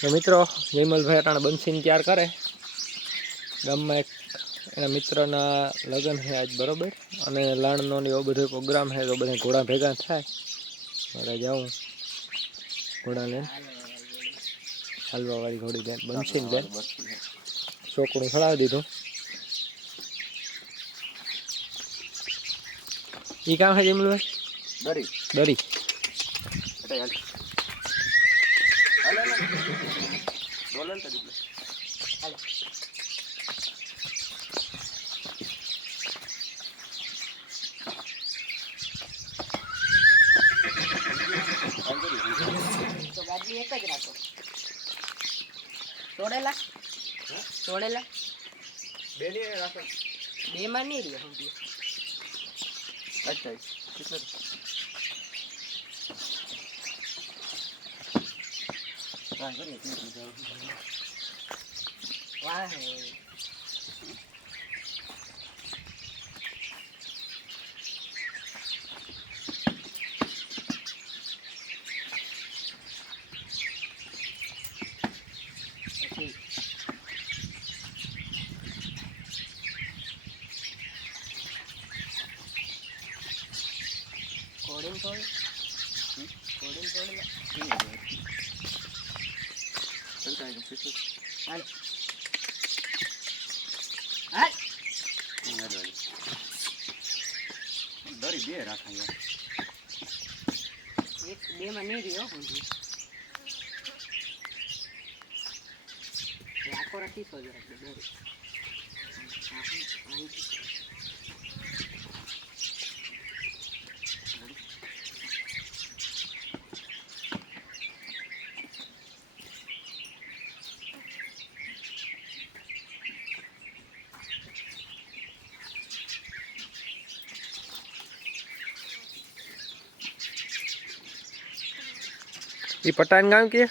તો મિત્રો વિમલભાઈ અટાણે બંસીને ત્યાર કરે. ગામમાં એક એના મિત્રના લગ્ન છે આજ બરોબર. અને લાણનો એવો બધો પ્રોગ્રામ છે તો બધા ઘોડા ભેગા થાય. મારે જાઉં. ઘોડા લઈને. હલવાવાળી ઘોડી બેન બંસીને બેન. છોકરું ખડાવી દીધું. એ કામ છે જેમલું દરી. દરી. એટલે હાલ. હાલ હાલ ડોલર તો દીપલે તો ગાડી એક જ રાખો. તોડેલા તોડેલા બે ની રાખો બે માં નહીં સમજી અચ્છા. કેટલે હા કરીએ કેટલું જાવ વાહ હે પછી કોડિંગ તોડ કોડિંગ તોડ ચલતા એક પીછે હાલ હાલ દરી બે રાખા યાર એક બે માં નહીં રહ્યો સમજી રાખો રાખી સો જરાક દોરી. અહીં- पटान એ की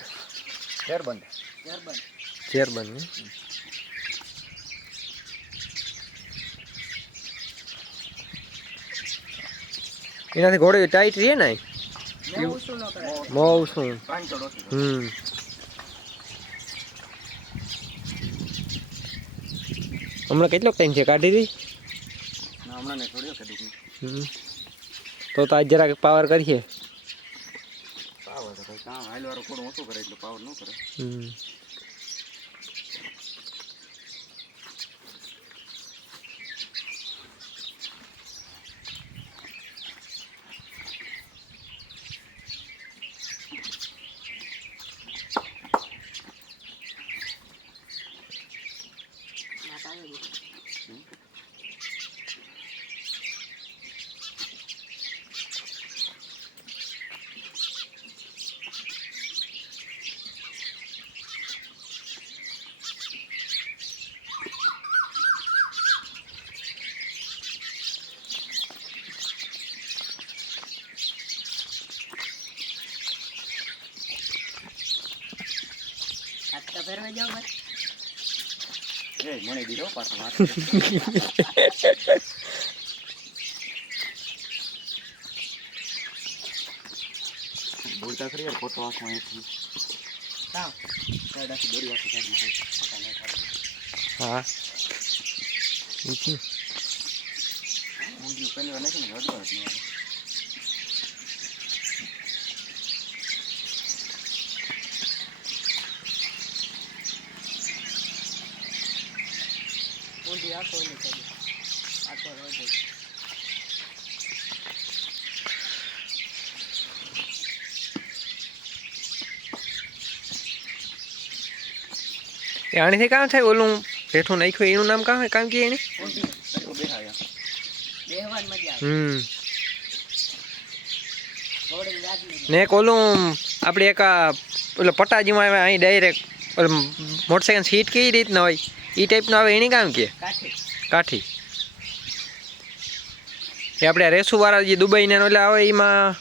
રહે ને બહુ શું ન કરે મોવ શું પાંચ ચડો છે હમ. હમણાં કેટલો ટાઈમ છે કાઢી દી હમણાં હમ. તો તો આજ જરાક પાવર કરીએ. કામ હાલ વાળો કોણ ઓછો કરે એટલે પાવર ન કરે હમ. ફેરવાઈ જાઓ ભાઈ. મને દીધો પાછો વાત બોલતા ખરી પોતો ફોટો આખો અહીંથી. હા દોરી આખી સાઈડમાં. હા. ઊંધિયું પહેલી વાર નાખ્યું ને અડધો જ નહીં ઊંધી આખો ઓલી આખો રોજ. એ આણીથી કામ થાય? ઓલું પેઠું નાખ્યું એનું નામ કામ કામ કે એને? હમ. ને એક ઓલું આપણે એક ઓલો પટાજીમાં અહીં ડાયરેક્ટ મોટરસાઇકલ સીટ કેવી રીતના હોય? એ ટાઈપનું આવે એની કામ કે? કાઠી. એ આપણે રેસુવાળા જે દુબઈના ને ઓલા આવે એમાં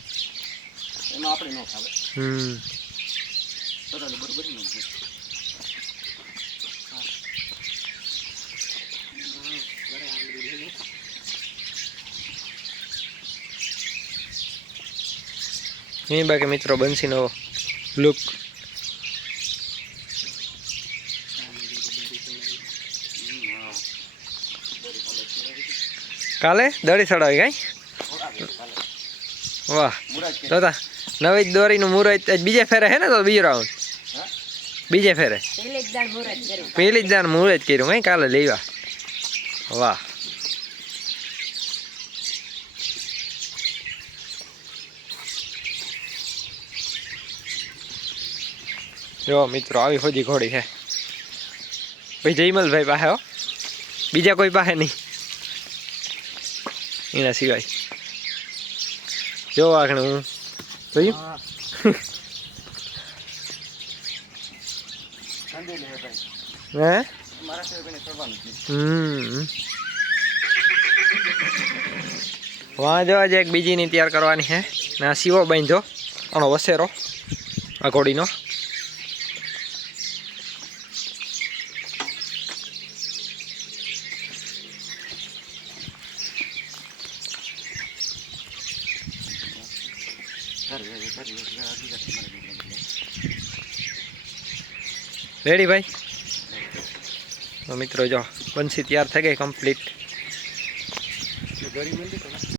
એમાં આપણે ન ખાવે. હમ. એ બાકી મિત્રો બંસીનો લુક કાલે? દડી ચડાવી કાંઈ? વાહ. તો તા નવી દોરીનું મુહૂર્ત બીજે ફેરે હે ને તો બીજો રાઉન્ડ બીજે ફેરે? પેલી જ દાન મુહૂર્ત કર્યું કઈ કાલે લેવા વાહ. જો મિત્રો, આવી હોજી ઘોડી છે. ભાઈ જયમલભાઈ પાસે હો. બીજા કોઈ પાસે નહીં. એના સિવાય જો આગળ હું જોયું હા હમ વાં જો આજે એક બીજીની તૈયાર કરવાની છે ને આ સીવો બાંધો આનો વસેરો આ ઘોડીનો રેડી ભાઈ? તો મિત્રો જો બંસી તૈયાર થઈ ગઈ કમ્પ્લીટ